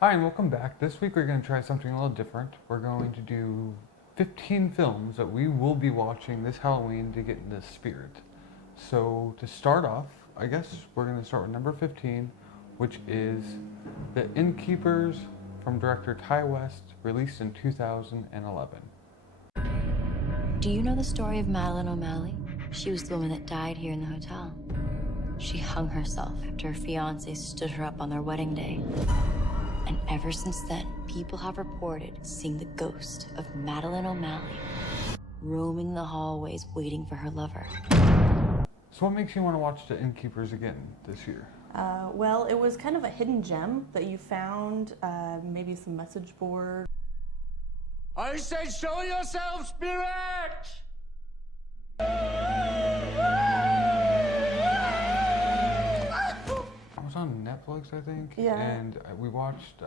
Hi, and welcome back. This week we're going to try something a little different. We're going to do 15 films that we will be watching this Halloween to get in the spirit. So, to start off, I guess we're going to start with number 15, which is The Innkeepers from director Ty West, released in 2011. Do you know the story of Madeline O'Malley? She was the woman that died here in the hotel. She hung herself after her fiancé stood her up on their wedding day. And ever since then, people have reported seeing the ghost of Madeline O'Malley roaming the hallways waiting for her lover. So what makes you want to watch The Innkeepers again this year? Well, it was kind of a hidden gem that you found, maybe some message board. I said show yourself, spirit! I was on Netflix, I think, Yeah. and we watched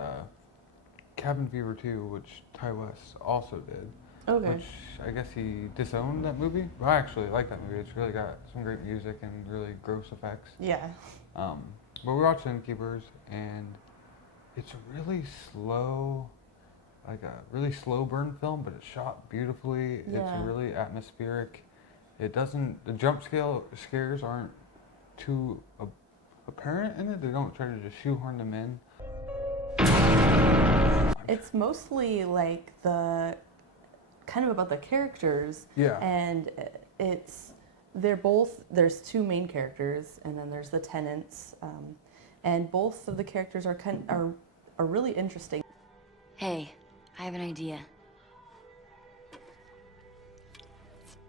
Cabin Fever 2, which Ty West also did. Okay. Which I guess he disowned that movie. But I actually like that movie. It's really got some great music and really gross effects. Yeah. But we watched Innkeepers, and it's a really slow, like a really slow burn film, but it's shot beautifully. Yeah. It's really atmospheric. It doesn't, the scares aren't too apparent in it. They don't try to just shoehorn them in. It's mostly like kind of about the characters. Yeah. And there's two main characters, and then there's the tenants. And both of the characters are really interesting. Hey, I have an idea.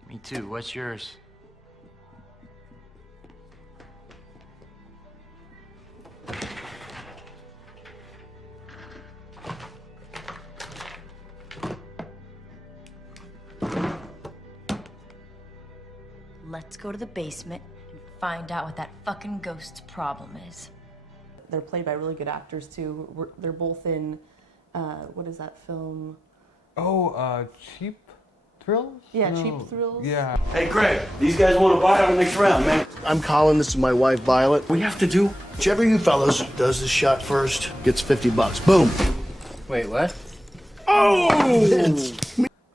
Me too. What's yours? Let's go to the basement and find out what that fucking ghost's problem is. They're played by really good actors too. They're both in, what is that film? Oh, Cheap Thrills? Yeah, No. Cheap Thrills. Yeah. Hey, Craig, these guys want to buy on the next round, man. I'm Colin, this is my wife, Violet. We have to do. Whichever of you fellows does this shot first gets $50. Boom! Wait, what? Oh!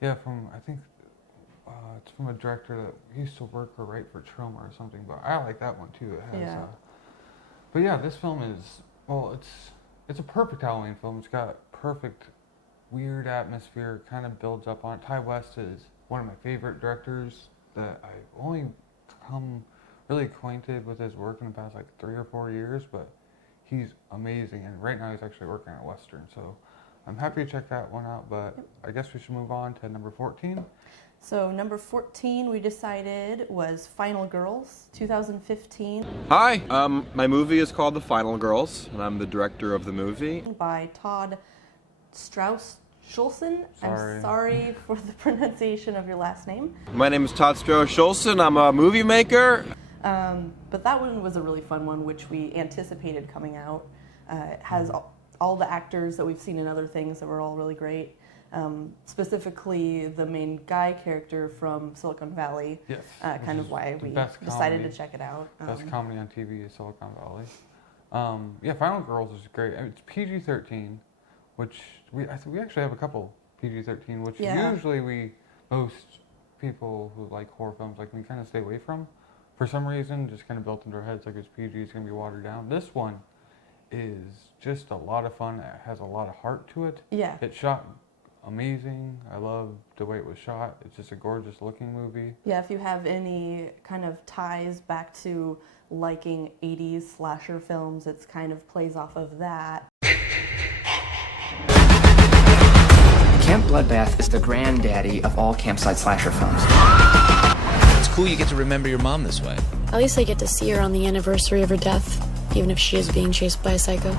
Yeah, I think it's from a director that used to work or write for Troma or something, but I like that one too. It has, Yeah. But yeah, this film is, well, it's a perfect Halloween film. It's got perfect, weird atmosphere, kind of builds up on it. Ty West is one of my favorite directors that I've only become really acquainted with his work in the past like 3 or 4 years, but he's amazing, and right now he's actually working on a Western, so I'm happy to check that one out, but I guess we should move on to number 14. So number 14 we decided was Final Girls, 2015, Hi, my movie is called The Final Girls, and I'm the director of the movie. by Todd Strauss-Schulson. Sorry. I'm sorry for the pronunciation of your last name. My name is Todd Strauss-Schulson. I'm a movie maker. But that one was a really fun one, which we anticipated coming out. It has all the actors that we've seen in other things that were all really great. Specifically, the main guy character from Silicon Valley. Yes. Kind which of is why the we best decided comedy. to check it out. Best comedy on TV is Silicon Valley. Yeah, Final Girls is great. I mean, it's PG-13, which we actually have a couple PG-13, which Yeah. usually most people who like horror films we kind of stay away from. For some reason, just kind of built into our heads like it's PG, it's going to be watered down. This one is just a lot of fun. It has a lot of heart to it. Yeah. It's shot amazing. I love the way it was shot. It's just a gorgeous looking movie. Yeah, if you have any kind of ties back to liking 80s slasher films, it's kind of plays off of that. Camp Bloodbath is the granddaddy of all campsite slasher films. It's cool you get to remember your mom this way. At least I get to see her on the anniversary of her death, even if she is being chased by a psycho.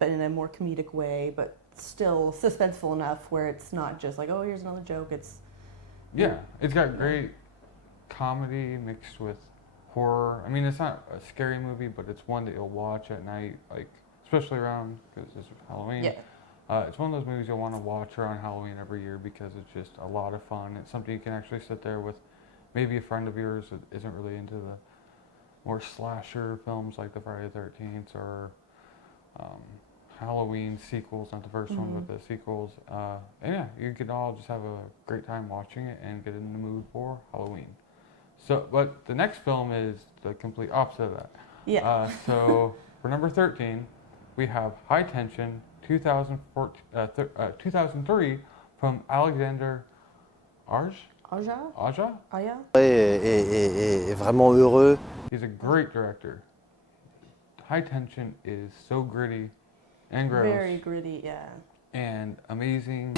But in a more comedic way, but still suspenseful enough where it's not just like, oh, here's another joke. It's Yeah, it's got great comedy mixed with horror. I mean, it's not a scary movie, but it's one that you'll watch at night, especially around, because it's Halloween. Yeah. It's one of those movies you'll want to watch around Halloween every year because it's just a lot of fun. It's something you can actually sit there with maybe a friend of yours that isn't really into the more slasher films like the Friday the 13th or Halloween sequels, not the first one, but the sequels. And yeah, you can all just have a great time watching it and get in the mood for Halloween. So, but the next film is the complete opposite of that. Yeah. So for number 13, we have High Tension 2003 from Alexander Aja? Aya? Est vraiment heureux. He's a great director. High Tension is so gritty and gross Very gritty, yeah. and amazing.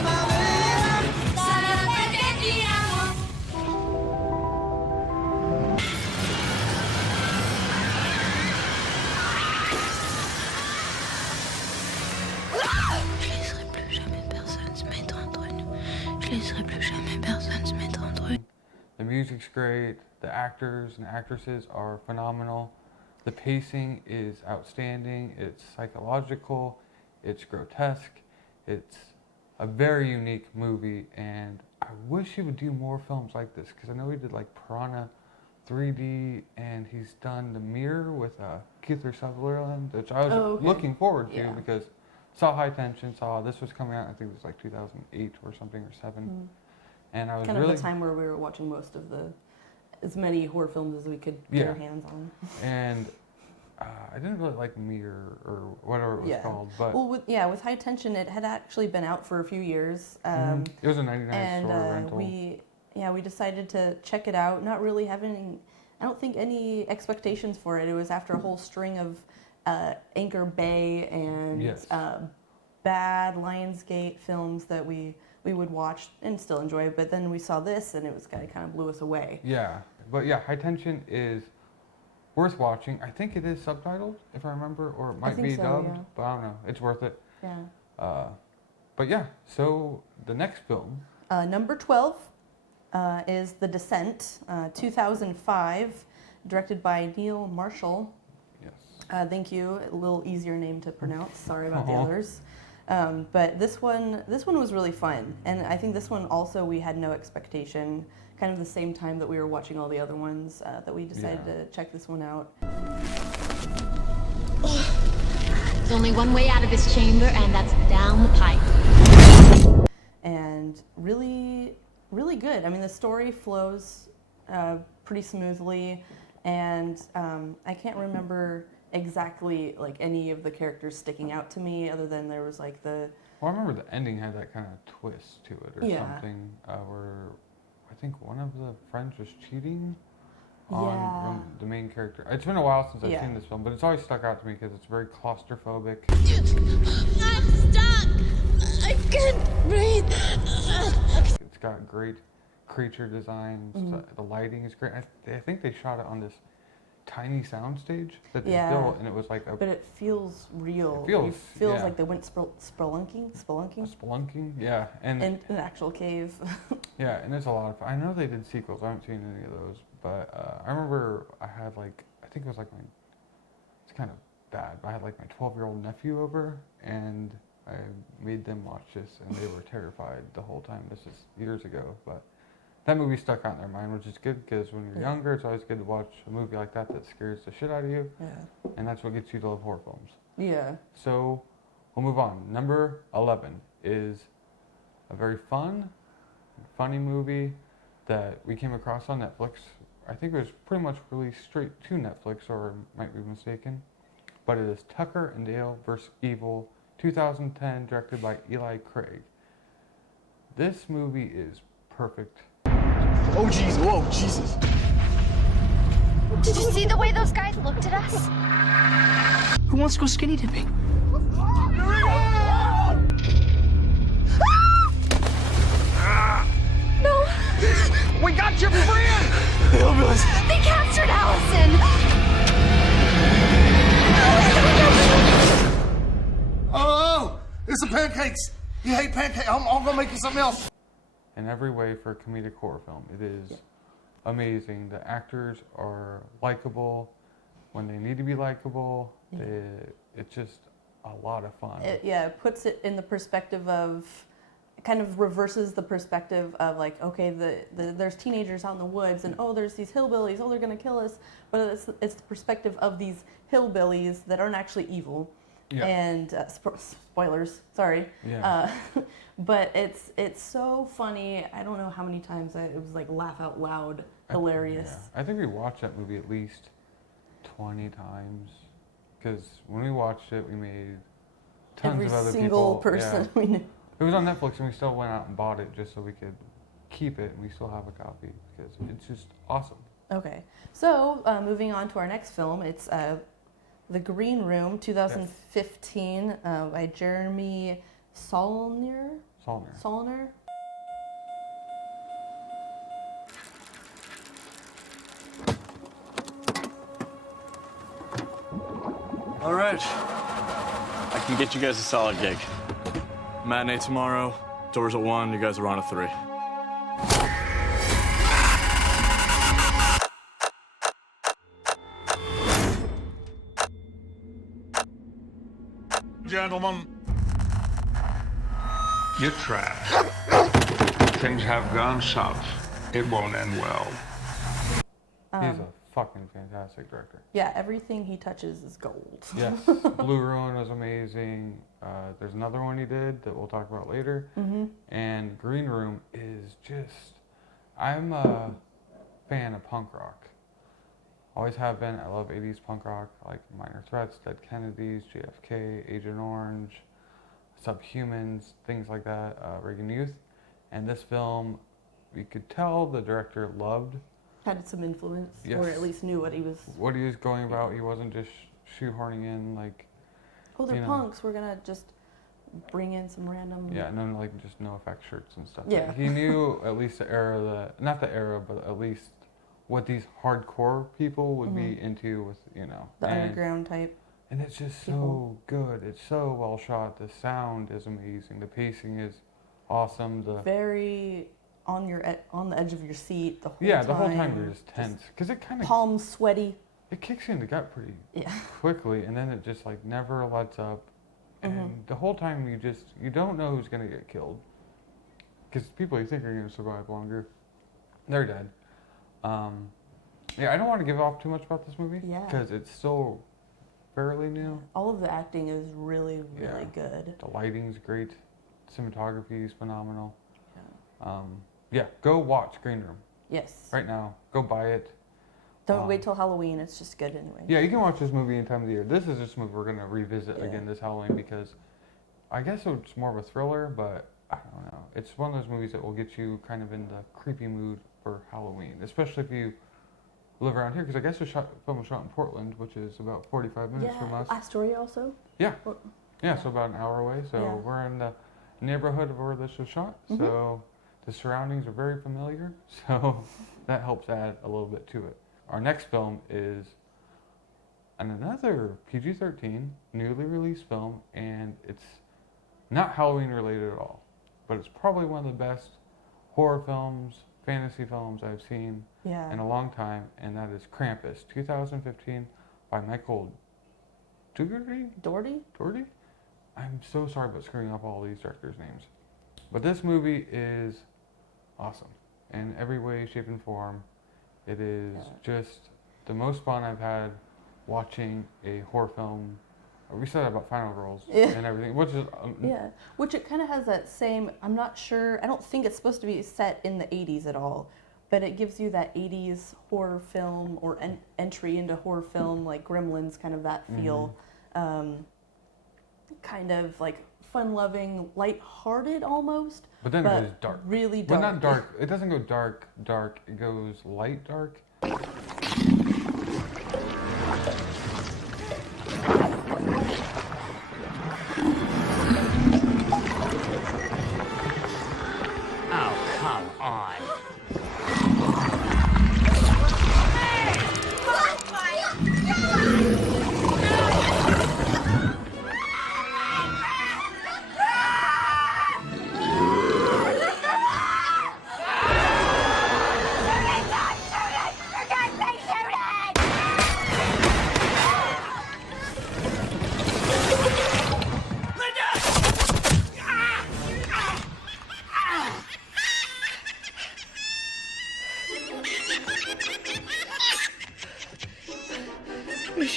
The music's great, the actors and actresses are phenomenal, the pacing is outstanding, it's psychological, it's grotesque, it's a very unique movie, and I wish he would do more films like this, because I know he did like Piranha 3D, and he's done The Mirror with Kiefer Sutherland, which I was looking forward to, because saw High Tension, saw this was coming out, I think it was like 2008 or something, or 7. And I was kind really... of the time where we were watching most of as many horror films as we could get our hands on. And I didn't really like Mirror or whatever it was called, but... Well, with High Tension, it had actually been out for a few years. It was a 99 and store rental. we decided to check it out, not really having, I don't think, any expectations for it. It was after a whole string of Anchor Bay and bad Lionsgate films that we would watch and still enjoy, but then we saw this and it was kind of blew us away. Yeah, but yeah, High Tension is worth watching. I think it is subtitled, if I remember, or it might be dubbed, but I don't know. It's worth it. Yeah. But yeah, so the next film. Number 12 is The Descent, 2005, directed by Neil Marshall. Yes. Thank you. A little easier name to pronounce. Sorry about the others. But this one was really fun, and I think this one also we had no expectation. Kind of the same time that we were watching all the other ones, that we decided to check this one out. There's only one way out of this chamber, and that's down the pipe. And really, really good. I mean, the story flows pretty smoothly, and I can't remember exactly like any of the characters sticking out to me, other than there was like the... Well, I remember the ending had that kind of twist to it or something, where I think one of the friends was cheating on the main character. It's been a while since I've seen this film, but it's always stuck out to me because it's very claustrophobic. I'm stuck! I can't breathe! It's got great creature designs. The lighting is great. I think they shot it on this tiny soundstage that they built, and it was like a... But it feels real. It feels like they went spelunking? Spelunking, yeah. And in an actual cave. yeah, and there's a lot of... I know they did sequels. I haven't seen any of those, but I remember I had like... I think it was like my... It's kind of bad, but I had like my 12-year-old nephew over, and I made them watch this, and they were terrified the whole time. This is years ago, but... That movie stuck out in their mind, which is good, because when you're younger, it's always good to watch a movie like that that scares the shit out of you. Yeah. And that's what gets you to love horror films. Yeah. So, we'll move on. Number 11 is a very funny movie that we came across on Netflix. I think it was pretty much released straight to Netflix, or might be mistaken. But it is Tucker and Dale vs. Evil, 2010, directed by Eli Craig. This movie is perfect. Oh, jeez. Whoa, Jesus. Did you see the way those guys looked at us? Who wants to go skinny dipping? No! We got your friend! They captured Allison! Oh, it's the pancakes. You hate pancakes. I'm gonna make you something else. In every way for a comedic horror film. It is amazing. The actors are likable when they need to be likable. It's just a lot of fun. It puts it in the perspective of kind of reverses the perspective of like, okay, there's teenagers out in the woods, and oh, there's these hillbillies, oh, they're gonna kill us, but it's the perspective of these hillbillies that aren't actually evil. Yeah. And spoilers, sorry. Yeah. But it's so funny. I don't know how many times it was like laugh out loud, hilarious. Yeah. I think we watched that movie at least 20 times. Because when we watched it, we made tons Every of other single people. person Yeah. we knew. It was on Netflix, and we still went out and bought it just so we could keep it, and we still have a copy because it's just awesome. Okay, so moving on to our next film, it's The Green Room, 2015, by Jeremy Saulnier. Saulnier. All right. I can get you guys a solid gig. Matinee tomorrow, doors at 1, you guys are on at 3. Gentlemen, You're trapped. Things have gone south. It won't end well. He's a fucking fantastic director. Yeah, everything he touches is gold. Yes, Blue Ruin was amazing. There's another one he did that we'll talk about later. And Green Room is just, I'm a fan of punk rock. Always have been. I love 80s punk rock, like Minor Threats, Dead Kennedys, JFK, Agent Orange, Subhumans, things like that, Reagan Youth. And this film, you could tell the director loved. Had some influence, Yes. or at least knew what he was. What he was going about. He wasn't just shoehorning in like. Oh, they're you know. punks. We're gonna just bring in some random. Yeah, like just no effect shirts and stuff. Yeah. Like, he knew at least the era that, not the era, but at least what these hardcore people would be into with, The underground type. And it's just people. so good. It's so well shot. The sound is amazing. The pacing is awesome. Very on the edge of your seat the whole time. Yeah, the whole time you're just tense because it kind of palms sweaty. It kicks you in the gut pretty Yeah. quickly, and then it just like never lets up. And the whole time you don't know who's gonna get killed because people you think are gonna survive longer, they're dead. Yeah, I don't want to give off too much about this movie because it's still fairly new. All of the acting is really good. The lighting's great, cinematography is phenomenal. Yeah, go watch Green Room. Yes. Right now, go buy it. Don't wait till Halloween. It's just good anyway. Yeah, you can watch this movie any time of the year. This is just a movie we're going to revisit again this Halloween because I guess it's more of a thriller, but I don't know. It's one of those movies that will get you kind of in the creepy mood for Halloween, especially if you live around here, because I guess the film was shot in Portland, which is about 45 minutes from us. Astoria also? Yeah. Yeah, so about an hour away. So we're in the neighborhood of where this was shot. So the surroundings are very familiar. So that helps add a little bit to it. Our next film is another PG-13, newly released film, and it's not Halloween related at all, but it's probably one of the best horror films, fantasy films I've seen in a long time, and that is Krampus, 2015, by Michael Dougherty? I'm so sorry about screwing up all these directors' names. But this movie is awesome in every way, shape, and form. It is just the most fun I've had watching a horror film. We said that about Final Girls and everything, which is... which it kind of has that same, I'm not sure, I don't think it's supposed to be set in the 80s at all, but it gives you that 80s horror film or entry into horror film, like Gremlins, kind of that feel. Kind of like fun-loving, light-hearted almost. But then it goes dark. Really dark. But not dark. It doesn't go dark. It goes light dark. Oh, come on.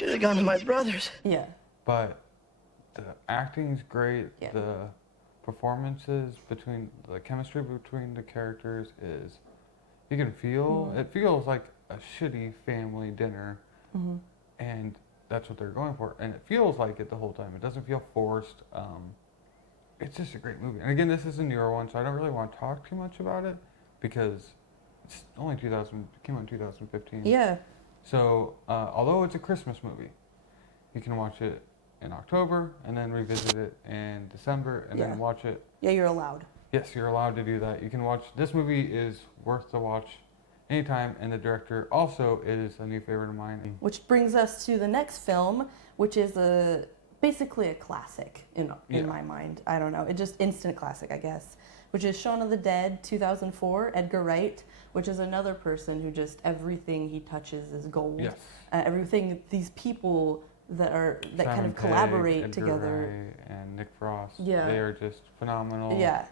should have gone to my brother's. Yeah. But the acting's great. Yeah. The performances the chemistry between the characters is, you can feel, it feels like a shitty family dinner. And that's what they're going for. And it feels like it the whole time. It doesn't feel forced. It's just a great movie. And again, this is a newer one, so I don't really want to talk too much about it because it's only it came out in 2015. Yeah. So, although it's a Christmas movie, you can watch it in October and then revisit it in December and then watch it. Yeah, you're allowed. Yes, you're allowed to do that. You can watch, this movie is worth to watch anytime, and the director also is a new favorite of mine. Which brings us to the next film, which is basically a classic in my mind. I don't know, it just instant classic, I guess. Which is Shaun of the Dead, 2004, Edgar Wright, which is another person who just everything he touches is gold. Yes. Everything, these people that kind Simon of Pegg, collaborate Edgar together. Wright, and Nick Frost. Yeah. They are just phenomenal. Yeah.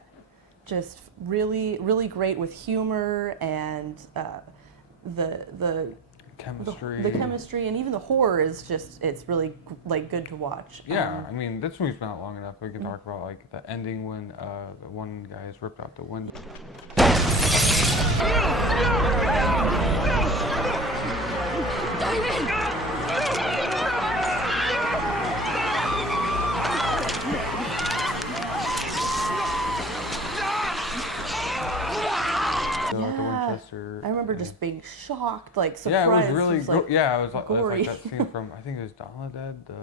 Just really, really great with humor and the chemistry. The chemistry and even the horror is just, it's really like good to watch. Yeah, I mean, this movie's been out long enough. We could talk about like the ending when the one guy is ripped out the window. I remember just being shocked, like surprised. Yeah, it was really like, yeah, it was like gory. that scene from, I think it was Dawn of the Dead, the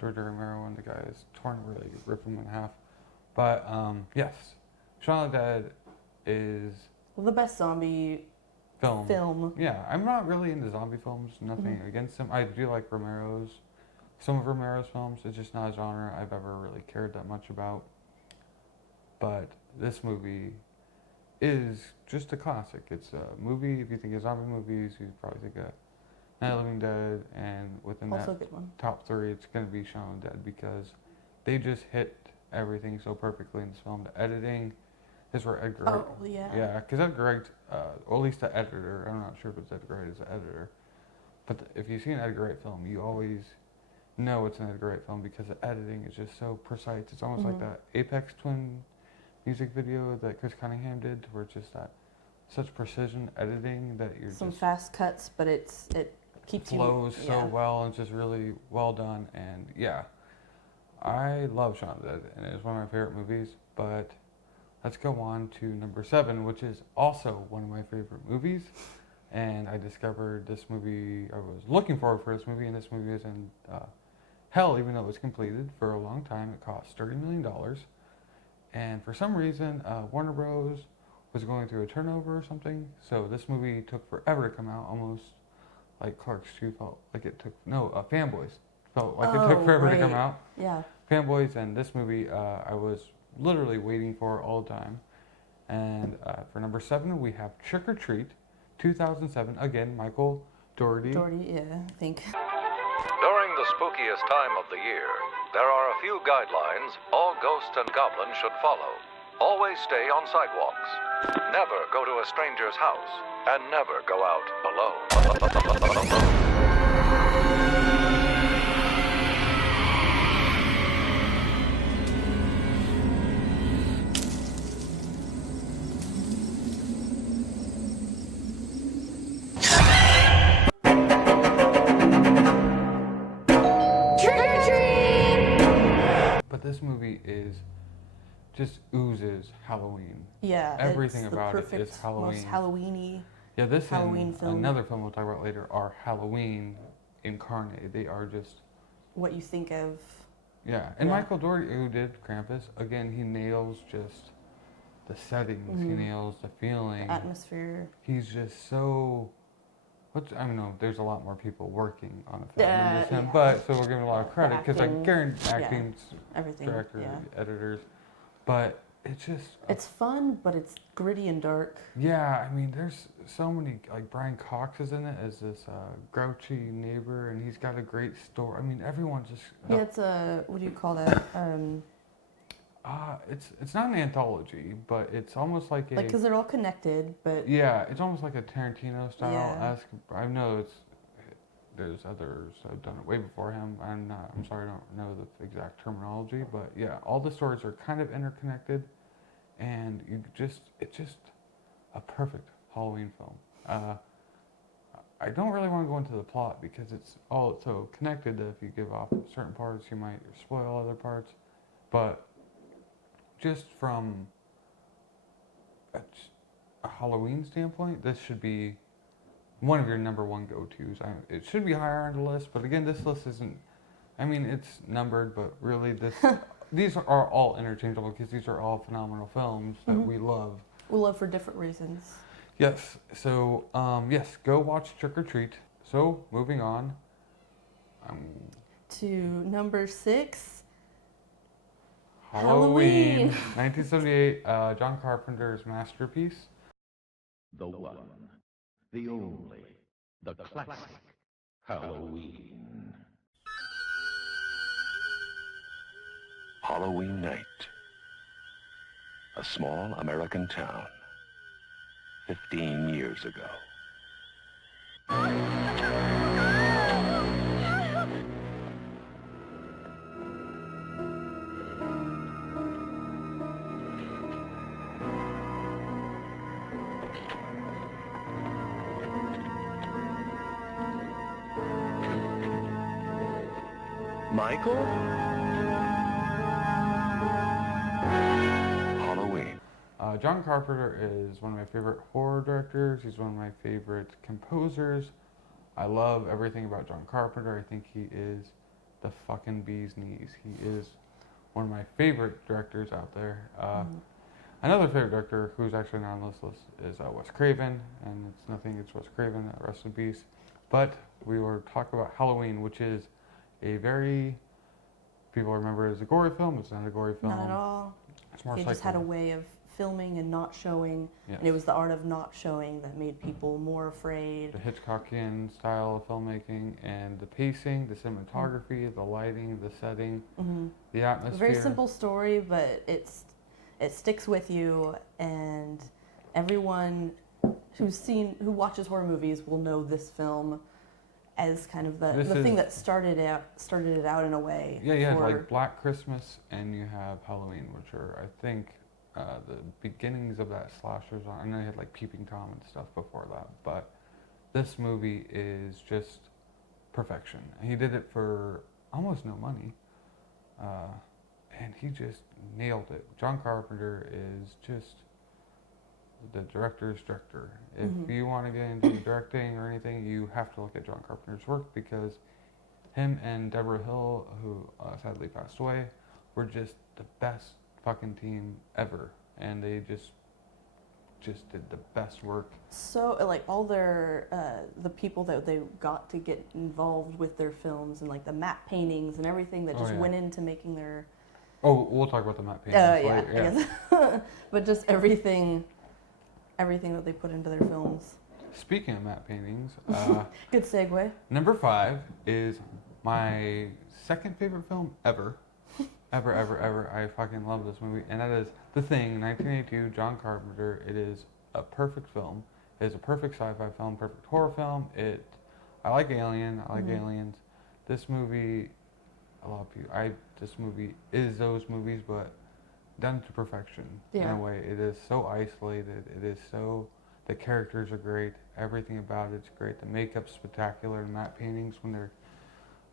George Romero, and the guy is torn, really rip him in half. But yes, Shaun of the Dead is the best zombie film. Yeah, I'm not really into zombie films. Nothing against them. I do like some of Romero's films. It's just not a genre I've ever really cared that much about. But this movie is just a classic. It's a movie, if you think of zombie movies, you probably think of Night of the Living Dead, and within Also a that good one. top three, it's going to be Shaun of the Dead because they just hit everything so perfectly in this film. The editing is where Edgar... Oh, yeah. Yeah, because Edgar Wright, or at least the editor, I'm not sure if it's Edgar Wright as the editor, but if you see an Edgar Wright film, you always know it's an Edgar Wright film because the editing is just so precise. It's almost like that Apex Twin music video that Chris Cunningham did, where it's just that such precision editing that you're some just fast cuts, but it keeps flows so well and just really well done. And yeah, I love Shaun of the Dead, and it's one of my favorite movies. But let's go on to number 7, which is also one of my favorite movies. And I discovered this movie. I was looking forward for this movie, and this movie is in hell, even though it was completed for a long time. It cost $30 million. And for some reason, Warner Bros. Was going through a turnover or something. So this movie took forever to come out, almost like Clerks 2 felt like it took, Fanboys felt like it took forever to come out. Yeah. Fanboys, and this movie I was literally waiting for all the time. And for number 7, we have Trick or Treat, 2007. Again, Michael Dougherty. Yeah, I think. During the spookiest time of the year, there are a few guidelines all ghosts and goblins should follow. Always stay on sidewalks. Never go to a stranger's house. And never go out alone. But this movie just oozes Halloween. Yeah, everything it's about the it is Halloween. Most Halloween-y. Yeah, this Halloween and film. another film we'll talk about later are Halloween incarnate. They are just what you think of. Yeah, and Michael Dougherty, who did Krampus, again, he nails just the settings. He nails the feeling, the atmosphere. He's just so. I don't know. There's a lot more people working on a film than just him, but so we're giving a lot of credit because I guarantee acting, everything, directors, editors, but it's just it's fun, but it's gritty and dark. Yeah, I mean, there's so many, like Brian Cox is in it as this grouchy neighbor, and he's got a great story. I mean, everyone just yeah, it's a what do you call that? It's not an anthology, but it's almost like a because they're all connected, but yeah, it's almost like a Tarantino style esque. I know there's others that have done it way before him. I'm sorry, I don't know the exact terminology, but yeah, all the stories are kind of interconnected, and it's just a perfect Halloween film. I don't really want to go into the plot because it's all so connected that if you give off certain parts, you might spoil other parts. But just from a Halloween standpoint, this should be one of your number one go-tos. It should be higher on the list, but again, this list isn't, I mean, it's numbered, but really these are all interchangeable because these are all phenomenal films that we love. We love for different reasons. Yes, so, yes, go watch Trick or Treat. So, moving on. To number 6. Halloween. 1978, John Carpenter's masterpiece. The one, the only, the classic Halloween. Halloween night. A small American town. 15 years ago. Michael? Halloween. John Carpenter is one of my favorite horror directors. He's one of my favorite composers. I love everything about John Carpenter. I think he is the fucking bee's knees. He is one of my favorite directors out there. Another favorite director who's actually not on this list is Wes Craven, and it's nothing against Wes Craven, rest in peace. But we were talking about Halloween, which is a very, people remember it as a gory film. It's not a gory film. Not at all. It's more He just had a way of filming and not showing, yes. and it was the art of not showing that made people more afraid. The Hitchcockian style of filmmaking and the pacing, the cinematography, the lighting, the setting, the atmosphere. A very simple story, but it sticks with you, and everyone who watches horror movies will know this film as kind of the thing that started it out in a way. Yeah, you had like Black Christmas and you have Halloween, which are, I think, the beginnings of that slasher genre. I know you had like Peeping Tom and stuff before that, but this movie is just perfection. He did it for almost no money, and he just nailed it. John Carpenter is just the director's director. If you want to get into directing or anything, you have to look at John Carpenter's work, because him and Deborah Hill, who sadly passed away, were just the best fucking team ever, and they just did the best work. So like all their the people that they got to get involved with their films, and like the matte paintings and everything that just went into making their. Oh, we'll talk about the matte paintings later. I guess. But just everything that they put into their films. Speaking of matte paintings, good segue. Number 5 is my second favorite film ever. Ever. I fucking love this movie, and that is The Thing, 1982, John Carpenter. It is a perfect film. It is a perfect sci-fi film, perfect horror film. I like Alien. I like Aliens. This movie, this movie is those movies, but done to perfection in a way. It is so isolated. It is so, the characters are great. Everything about it's great. The makeup's spectacular. The matte paintings when they're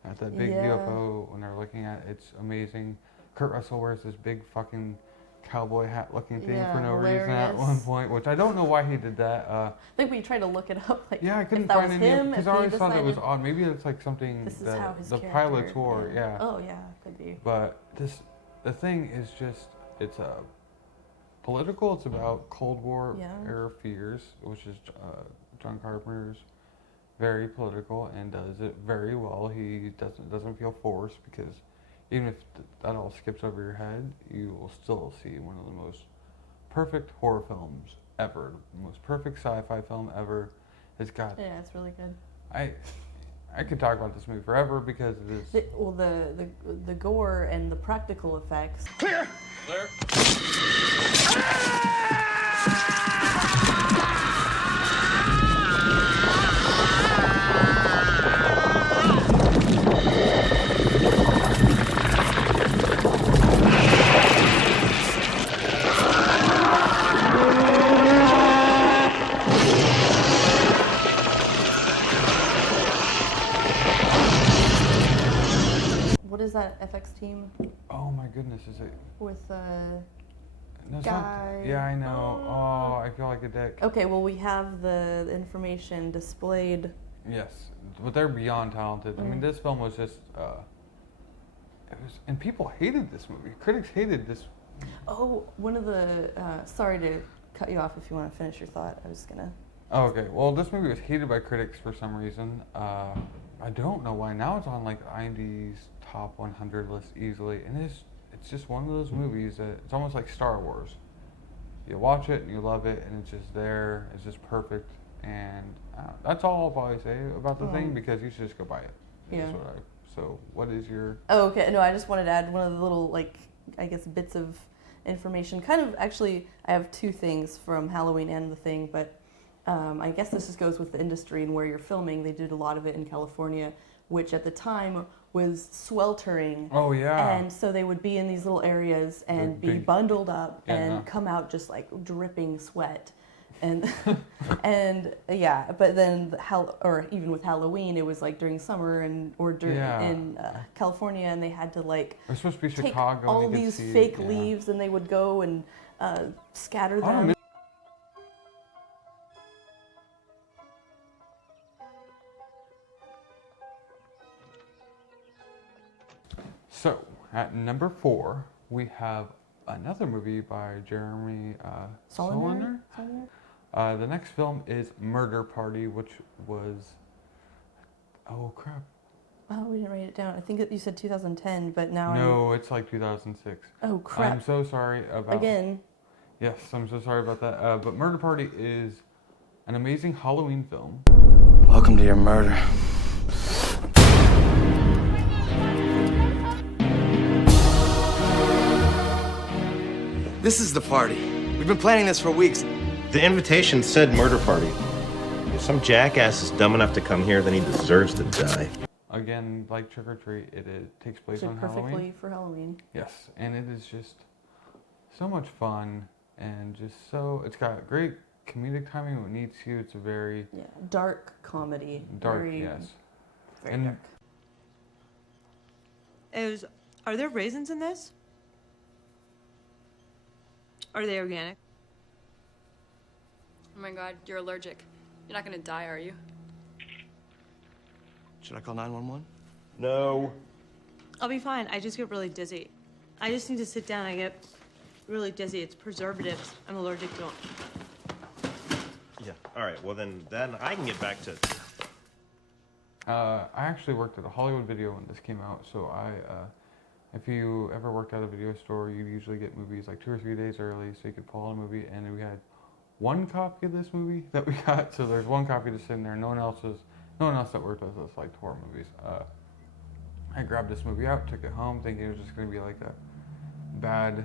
at that big UFO, when they're looking at it's amazing. Kurt Russell wears this big fucking cowboy hat looking thing for no reason at one point, which I don't know why he did that. I think we tried to look it up, like I couldn't if that find was any, him, because I always thought it was odd. Maybe it's like something that the pilot wore, Oh yeah, could be. But the thing is just, it's a political. It's about Cold War era fears, which is John Carpenter's very political and does it very well. He doesn't feel forced, because even if that all skips over your head, you will still see one of the most perfect horror films ever, the most perfect sci-fi film ever. It's got it's really good. I could talk about this movie forever, because it is the gore and the practical effects. Clear. that FX team Oh my goodness, is it? with No, it's Guy. not. Yeah, I know. Oh, I feel like a dick. Okay, well we have the information displayed. Yes, but they're beyond talented. I mean, this film was just. It was, and people hated this movie. Critics hated this. Oh, one of the. Sorry to cut you off if you want to finish your thought. I was gonna. Oh, okay, well, this movie was hated by critics for some reason. I don't know why. Now it's on like IMDb's top 100 list easily, and it's just one of those movies that it's almost like Star Wars. You watch it and you love it, and it's just there. It's just perfect, and that's all I'll probably say about the thing because you should just go buy it. Yeah. So what is your? Oh, okay. No, I just wanted to add one of the little, like, I guess, bits of information. Kind of, actually, I have two things from Halloween and The Thing, but I guess this just goes with the industry and where you're filming. They did a lot of it in California, which at the time was sweltering. Oh, yeah. And so they would be in these little areas and be bundled up and come out just like dripping sweat. And yeah, but then or even with Halloween, it was like during summer or during in California, and they had to like It's supposed to be take Chicago. all these fake leaves, and they would go and scatter them. So at number 4, we have another movie by Jeremy Saulnier. The next film is Murder Party, which was... Oh, crap. Oh, we didn't write it down. I think that you said 2010, but now No, it's like 2006. Oh, crap. I'm so sorry about... Again. Yes, I'm so sorry about that. But Murder Party is an amazing Halloween film. Welcome to your murder. This is the party. We've been planning this for weeks. The invitation said murder party. If some jackass is dumb enough to come here, then he deserves to die. Again, like Trick or Treat, it takes place on perfectly Halloween. for Halloween. Yes, and it is just so much fun and just so... It's got great comedic timing when it needs to. It's a very... Yeah, dark comedy. Dark, very, yes. Very dark. Are there raisins in this? Are they organic? Oh my god, you're allergic. You're not gonna die, are you? Should I call 911? No. I'll be fine. I just get really dizzy. I just need to sit down. I get really dizzy. It's preservatives. I'm allergic to them. Yeah. All right. Well, then I can get back to. I actually worked at a Hollywood Video when this came out, so if you ever worked at a video store, you usually get movies like 2 or 3 days early, so you could pull out a movie, and we had one copy of this movie that we got, so there's one copy just sitting there. No one else that worked with us liked horror movies. I grabbed this movie out, took it home, thinking it was just going to be like a bad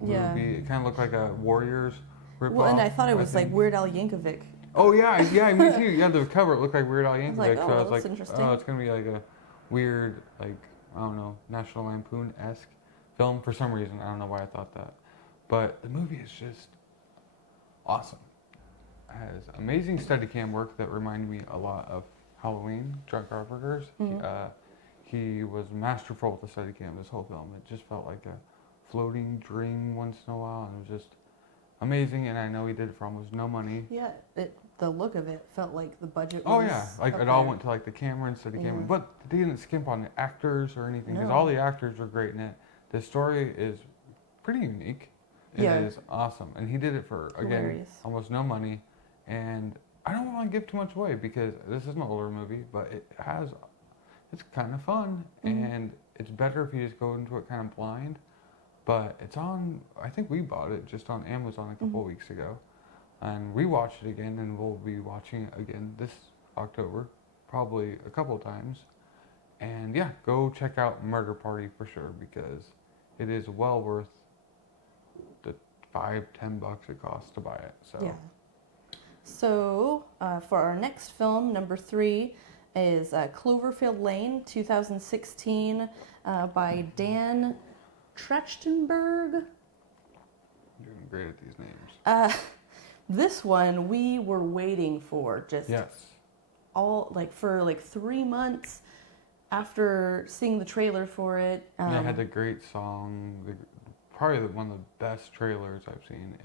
movie. It kind of looked like a Warriors ripoff. Well, and I thought it was like Weird Al Yankovic. Oh yeah, me too. Yeah, the cover it looked like Weird Al Yankovic, like, so I was that's like, interesting. oh, it's gonna be like a weird, like, I don't know, National Lampoon-esque film for some reason. I don't know why I thought that, but the movie is just awesome. It has amazing Steadicam work that reminded me a lot of Halloween. John Carpenter's. He was masterful with the Steadicam this whole film. It just felt like a floating dream once in a while, and it was just amazing. And I know he did it for almost no money. Yeah, the look of it felt like the budget was... Oh yeah, like it all went to like the camera and Steadicam, but they didn't skimp on the actors or anything, because all the actors are great in it. The story is pretty unique. It is awesome, and he did it for, again, almost no money. And I don't want to give too much away because this is an older movie, but it's kind of fun, and it's better if you just go into it kind of blind. But it's on, I think we bought it just on Amazon a couple weeks ago. And we watched it again, and we'll be watching it again this October, probably a couple times. And yeah, go check out Murder Party for sure, because it is well worth the $5-10 it costs to buy it. So. Yeah. So for our next film, number 3, is Cloverfield Lane, 2016, by Dan Trachtenberg. You're doing great at these names. This one we were waiting for, just yes, all for 3 months. after seeing the trailer for it, It had a great song, probably one of the best trailers I've seen.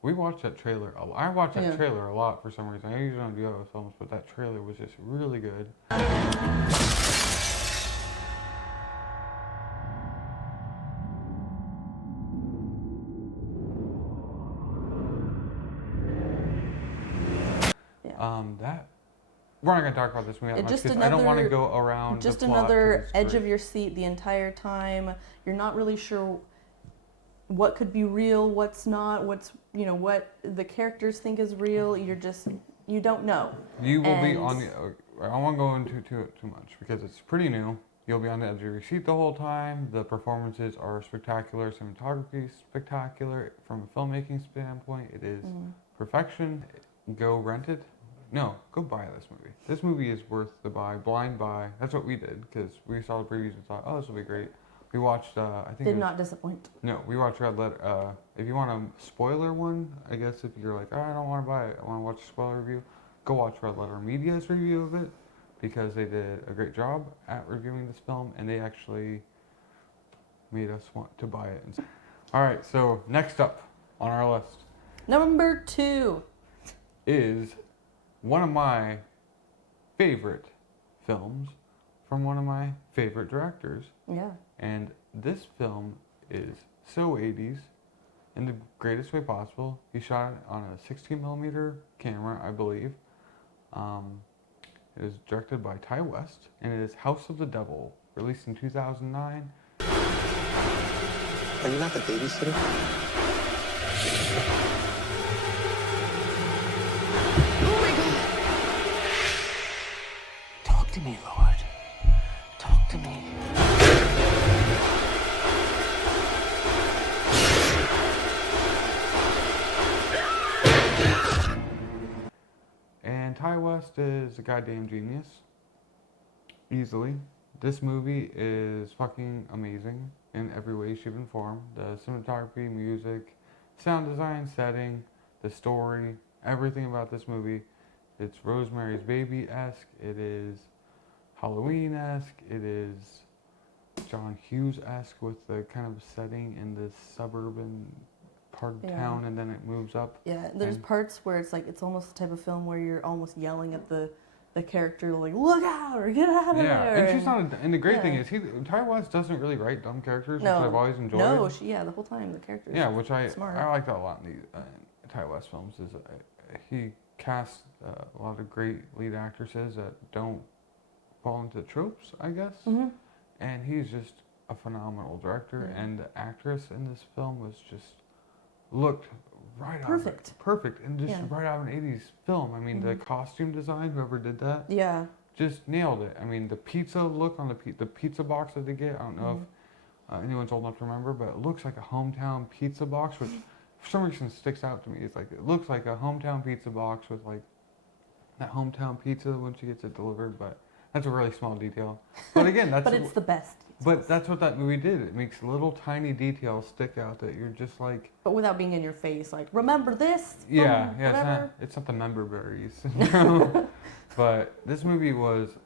We watched that trailer a lot. I watch that trailer a lot for some reason. I usually don't do that with films, but that trailer was just really good. We're not going to talk about this movie that much because I don't want to go around just the plot, another edge of your seat the entire time. You're not really sure what could be real, what's not, what the characters think is real. You don't know. You will be on the. I won't go into it too much because it's pretty new. You'll be on the edge of your seat the whole time. The performances are spectacular. Cinematography is spectacular. From a filmmaking standpoint, it is perfection. Go rent it. No, go buy this movie. This movie is worth the buy, blind buy. That's what we did because we saw the previews and thought, oh, this will be great. We watched, I think Did not disappoint. No, we watched Red Letter. If you want a spoiler one, I guess if you're like, oh, I don't want to buy it, I want to watch a spoiler review, go watch Red Letter Media's review of it because they did a great job at reviewing this film and they actually made us want to buy it. All right, so next up on our list. Number 2 is one of my favorite films from one of my favorite directors. Yeah. And this film is so 80s in the greatest way possible. He shot it on a 16mm camera, I believe. It is directed by Ty West, and it is House of the Devil, released in 2009. Are you not the babysitter? Talk to me, Lord. Talk to me. And Ty West is a goddamn genius. Easily. This movie is fucking amazing in every way, shape, and form. The cinematography, music, sound design, setting, the story, everything about this movie. It's Rosemary's Baby-esque. It is Halloween-esque. It is John Hughes-esque with the kind of setting in this suburban part of town, and then it moves up. Yeah, there's parts where it's like it's almost the type of film where you're almost yelling at the character like, look out or get out of there. Yeah, and she's not. And the great thing is, Ty West doesn't really write dumb characters, which I've always enjoyed. No, the whole time the character. Yeah, which I smart. I like that a lot in the Ty West films. Is he casts a lot of great lead actresses that don't fall into tropes, I guess. And he's just a phenomenal director, and the actress in this film was just looked right perfect. Perfect, and just right out of an 80s film. I mean, the costume design, whoever did that, just nailed it. I mean, the pizza look on the pizza box that they get, I don't know if anyone's old enough to remember, but it looks like a hometown pizza box, which for some reason sticks out to me. It's like, it looks like a hometown pizza box with like that hometown pizza when she gets it delivered, but that's a really small detail. But again, that's but it's the best. But that's what that movie did. It makes little tiny details stick out that you're just like... But without being in your face, like, remember this? Yeah, it's not the member berries. But this movie was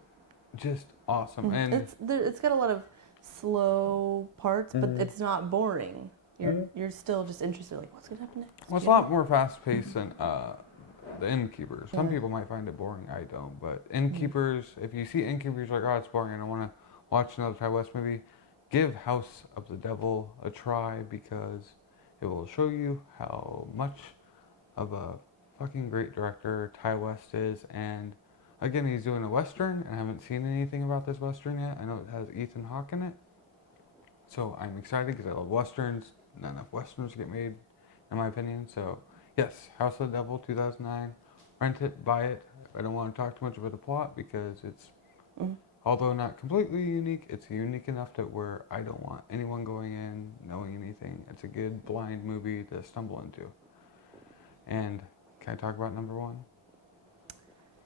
just awesome. And it's got a lot of slow parts, but it's not boring. You're still just interested, like, what's going to happen next? Well, it's a lot more fast-paced than The Innkeepers. Some people might find it boring. I don't. But Innkeepers, if you see Innkeepers, you're like, oh, it's boring, I don't want to watch another Ty West movie, give House of the Devil a try because it will show you how much of a fucking great director Ty West is. And again, he's doing a Western, and I haven't seen anything about this Western yet. I know it has Ethan Hawke in it. So I'm excited because I love Westerns. Not enough Westerns get made, in my opinion. So yes, House of the Devil, 2009. Rent it, buy it. I don't want to talk too much about the plot because it's... Although not completely unique, it's unique enough to where I don't want anyone going in knowing anything. It's a good blind movie to stumble into. And can I talk about number 1?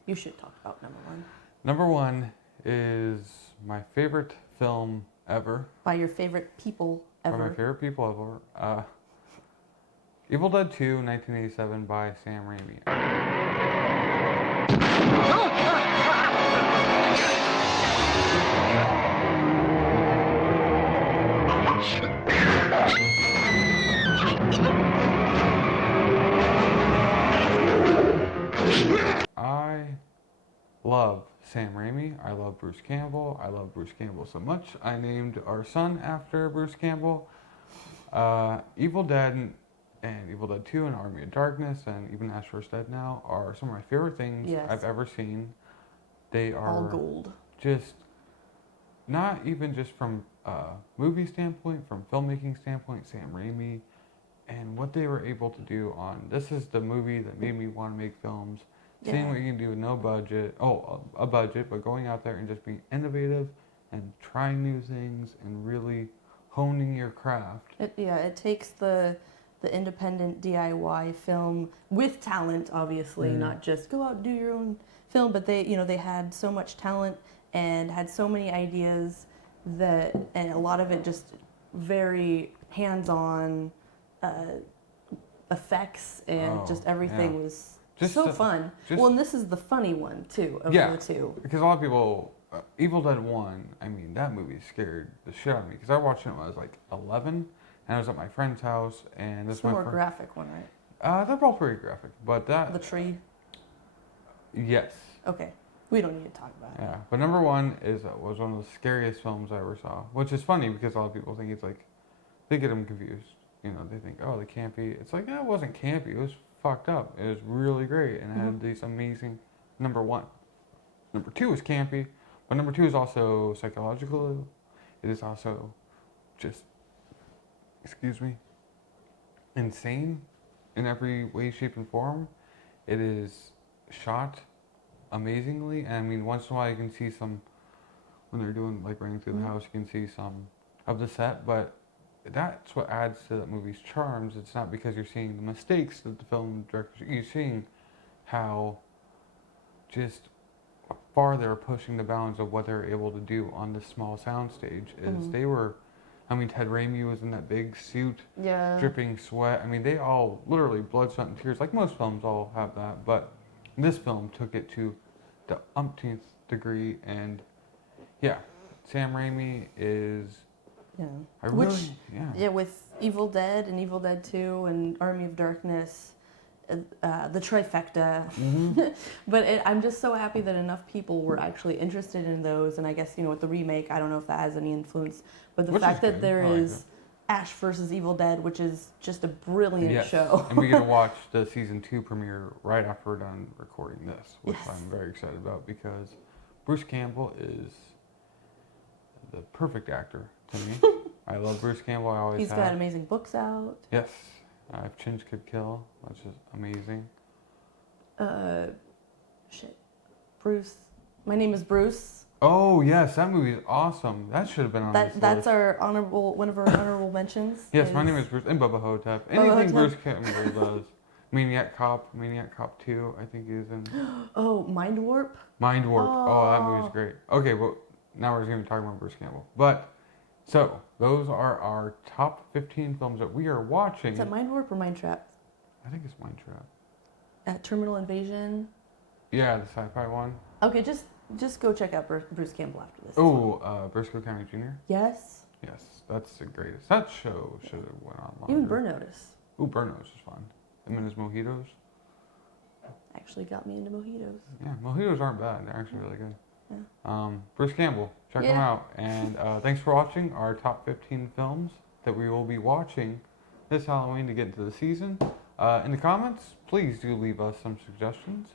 You should talk about number 1. Number 1 is my favorite film ever. By your favorite people ever. By my favorite people ever. Evil Dead 2, 1987 by Sam Raimi. love Sam Raimi. I love Bruce Campbell. I love Bruce Campbell so much. I named our son after Bruce Campbell. Evil Dead and Evil Dead 2 and Army of Darkness and even Ash vs. Dead now are some of my favorite things I've ever seen. They are all gold. Just not even just from a movie standpoint, from filmmaking standpoint, Sam Raimi and what they were able to do on this is the movie that made me want to make films. Seeing what you can do with no budget, a budget, but going out there and just being innovative and trying new things and really honing your craft. It takes the independent DIY film with talent, obviously, not just go out and do your own film, but they had so much talent and had so many ideas and a lot of it just very hands-on effects and just everything was just so fun. Well, and this is the funny one too of the two. Because a lot of people, Evil Dead 1, I mean that movie scared the shit out of me because I watched it when I was like 11 and I was at my friend's house and this it's the more graphic one, right? They're both pretty graphic, but the tree. Yes. Okay. We don't need to talk about it. Yeah, but number one was one of the scariest films I ever saw, which is funny because a lot of people think it's like, they get them confused. You know, they think, oh, the campy. It's like, no, it wasn't campy. It was fucked up. It was really great and it had these amazing, number one. Number two is campy, but number two is also psychological. It is also just, insane in every way, shape, and form. It is shot amazingly, and I mean, once in a while you can see some, when they're doing, like, running through the house, you can see some of the set, but that's what adds to that movie's charms. It's not because you're seeing the mistakes that the film directors, you're seeing how just far they're pushing the bounds of what they're able to do on this small soundstage. They were, I mean, Ted Raimi was in that big suit, dripping sweat. I mean, they all, literally blood, sweat, and tears, like most films all have that, but this film took it to the umpteenth degree, and Sam Raimi is... with Evil Dead and Evil Dead 2 and Army of Darkness, the trifecta. But I'm just so happy that enough people were actually interested in those, and I guess, with the remake, I don't know if that has any influence, but the fact that there is Ash vs. Evil Dead, which is just a brilliant show. And we get to watch the season 2 premiere right after we're done recording this, which I'm very excited about because Bruce Campbell is the perfect actor to me. I love Bruce Campbell. I always He's got amazing books out. Yes. If Chinch Could Kill, which is amazing. Bruce. My Name is Bruce. Oh yes, that movie is awesome. That should have been on this list. That's one of our honorable mentions. Yes, My Name is Bruce and Bubba Hotep. Anything Bruce Campbell does. Maniac Cop 2, I think is in. Oh, Mind Warp. Mind Warp. Oh, that movie's great. Okay, well now we're going to be talking about Bruce Campbell. But so those are our top 15 films that we are watching. Is that Mind Warp or Mind Trap? I think it's Mind Trap. Terminal Invasion. Yeah, the sci-fi one. Okay, just go check out Bruce Campbell after this. Oh, Briscoe County Jr.? Yes. Yes, that's the greatest. That show should have went on longer. Even Burn Notice. Ooh, Burn Notice is fun. Him and his mojitos. Actually got me into mojitos. Yeah, mojitos aren't bad. They're actually really good. Yeah. Bruce Campbell, check him out. And thanks for watching our top 15 films that we will be watching this Halloween to get into the season. In the comments, please do leave us some suggestions.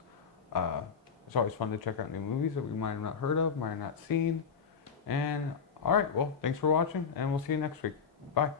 It's always fun to check out new movies that we might have not heard of, might have not seen. And all right, well, thanks for watching, and we'll see you next week. Bye.